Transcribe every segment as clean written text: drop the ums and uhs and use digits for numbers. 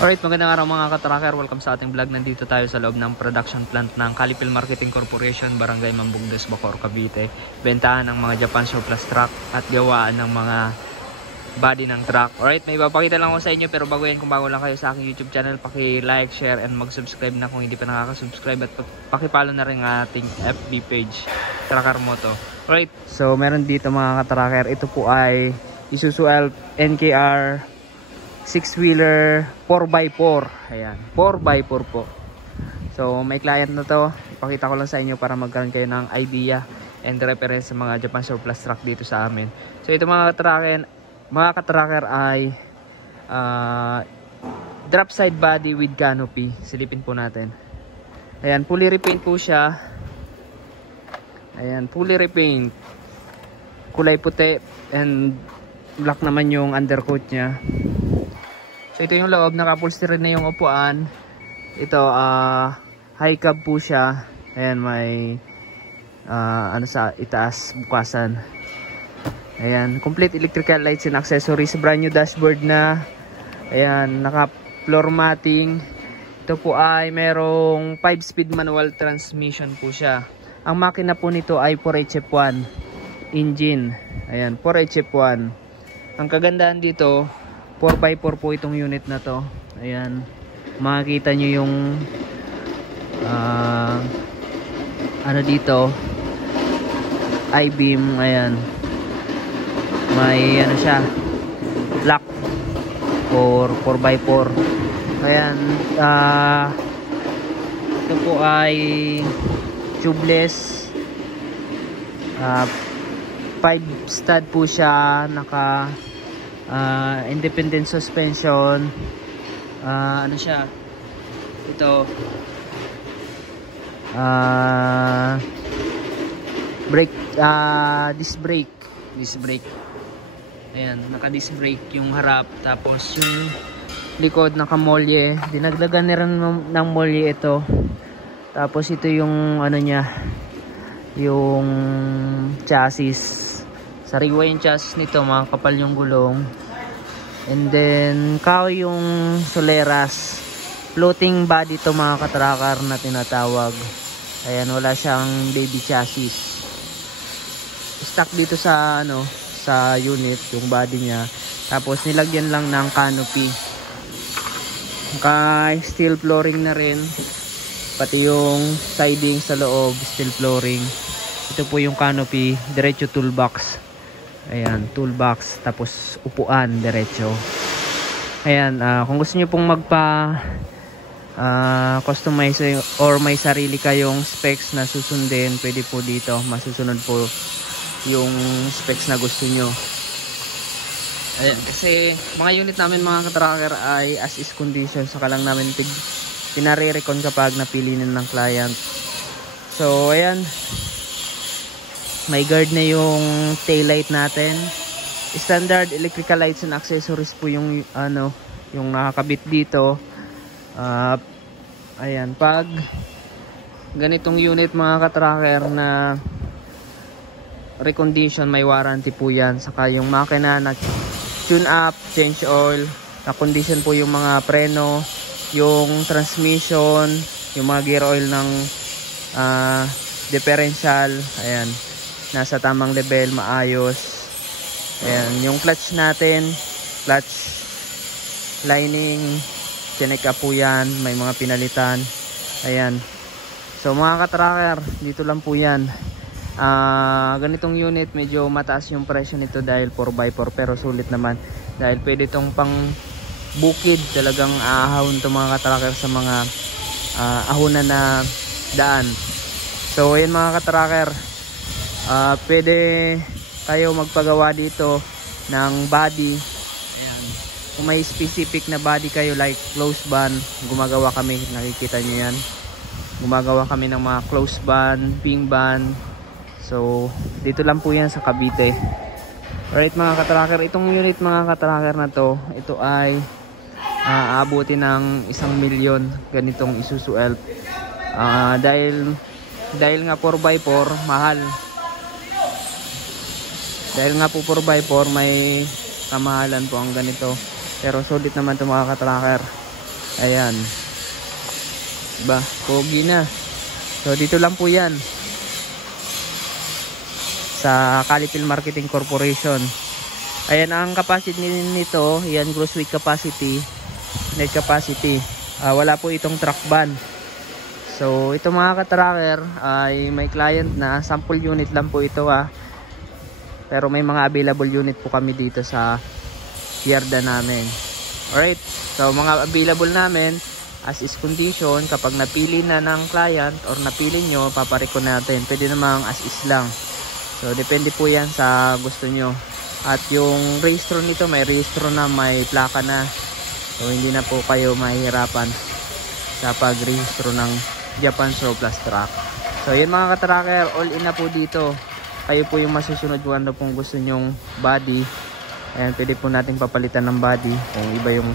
Alright, magandang araw mga ka-tracker. Welcome sa ating vlog. Nandito tayo sa loob ng production plant ng Calipil Marketing Corporation, Barangay Mambugdes, Bacoor, Cavite. Bentahan ng mga Japan surplus truck at gawaan ng mga body ng truck. Alright, may ipapakita lang ako sa inyo, pero bago yan, kung bago lang kayo sa aking YouTube channel, paki-like, share, and mag-subscribe na kung hindi pa nakaka-subscribe, at paki-follow na rin ang ating FB page, Tracker Moto. Alright, so meron dito mga ka-tracker. Ito po ay Isuzu Elf NKR 6-wheeler 4x4. Ayan, 4x4 po. So may client na to. Ipakita ko lang sa inyo para magkaroon kayo ng idea and reference sa mga Japan surplus truck dito sa amin. So ito mga ka-tracker ay drop side body with canopy. Silipin po natin. Ayan, fully repaint po siya. Ayan, fully repaint. Kulay puti and black naman yung undercoat niya. So ito yung loob, naka-upholstery na yung upuan. Ito high cab po siya. Ayan, may ano sa itaas, bukasan. Ayan, complete electrical lights and accessories, brand new dashboard na. Ayan, naka floor matting. Ito po ay merong 5-speed manual transmission po siya. Ang makina po nito ay 4HF1 engine. Ayan, 4HF1. Ang kagandahan dito, 4x4 po itong unit na to. Ayan, makikita nyo yung ano dito, I-beam. Ayan, may ano siya, lock for 4x4. Ayan, ito po ay tubeless, 5 stud po siya, naka independent suspension. Ano siya, ito brake, disc brake. Ayan, naka disc brake yung harap, tapos yung likod naka molye. Dinagdagan na rin ng molye ito. Tapos ito yung ano niya, yung chassis. Sariwa yung chassis nito, makakapal yung gulong. And then kahoy yung soleras. Floating body to mga ka-tracker na tinatawag. Ayan, wala siyang baby chassis. Stock dito sa ano, sa unit yung body niya. Tapos nilagyan lang ng canopy. Steel flooring na rin. Pati yung siding sa loob, steel flooring. Ito po yung canopy, diretso toolbox. Ayan, toolbox, tapos upuan diretso. Ayan, kung gusto niyo pong customize or may sarili kayong specs na susundin, pwede po dito. Masusunod po yung specs na gusto niyo. Ayan, kasi mga unit namin mga ka-tracker ay as is condition, saka lang namin pinare-recon kapag napili ng client. So ayan, may guard na yung tail light natin. Standard electrical lights and accessories po yung ano, yung nakakabit dito. Ayan, pag ganitong unit mga ka-tracker na recondition, may warranty po yan. Saka yung makina na tune up, change oil, na condition po yung mga preno, yung transmission, yung mga gear oil ng differential. Ayan, nasa tamang level, maayos. Ayan, yung clutch natin, clutch lining, chinek up po yan, may mga pinalitan. Ayan, so mga ka-tracker, dito lang po yan. Ganitong unit, medyo mataas yung presyo nito dahil 4x4, pero sulit naman dahil pwede itong pang bukid. Talagang ahawon to mga ka-tracker sa mga ahonan na daan. So ayan mga ka-tracker, pwede kayo magpagawa dito ng body. Ayan, kung may specific na body kayo like close band, gumagawa kami, nakikita nyo yan, gumagawa kami ng mga close band, ping band. So dito lang po yan sa Cavite. Alright mga ka-tracker, itong unit mga ka-tracker na to, ito ay aabuti ng 1 milyon, ganitong Isuzu Elf. Dahil nga 4x4 mahal. Dahil nga po 4x4 may kamahalan po ang ganito. Pero sulit naman ito mga ka-tracker. Ayan. Diba? Pogi na. So dito lang po yan. Sa Calipil Marketing Corporation. Ayan ang capacity nito. Yan gross weight capacity. Net capacity. Wala po itong truck ban. So ito mga ka-tracker ay may client na. Sample unit lang po ito Pero may mga available unit po kami dito sa yarda namin. Alright. So mga available namin as is condition, kapag napili na ng client or napili nyo, papareko natin. Pwede namang as is lang. So depende po yan sa gusto nyo. At yung registro nito, may registro na, may plaka na. So hindi na po kayo mahihirapan sa pag-registro ng Japan Surplus Truck. So yan mga ka-tracker, all in na po dito. Kayo po yung masusunod kung ano pong gusto nyong body. Ayan, pwede po natin papalitan ng body kung iba yung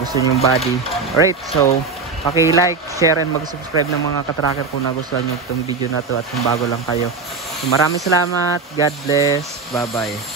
gusto nyong body. Alright, so paki-like, share, and mag-subscribe ng mga ka-tracker kung nagustuhan nyo itong video na to at kung bago lang kayo. So, maraming salamat. God bless. Bye bye.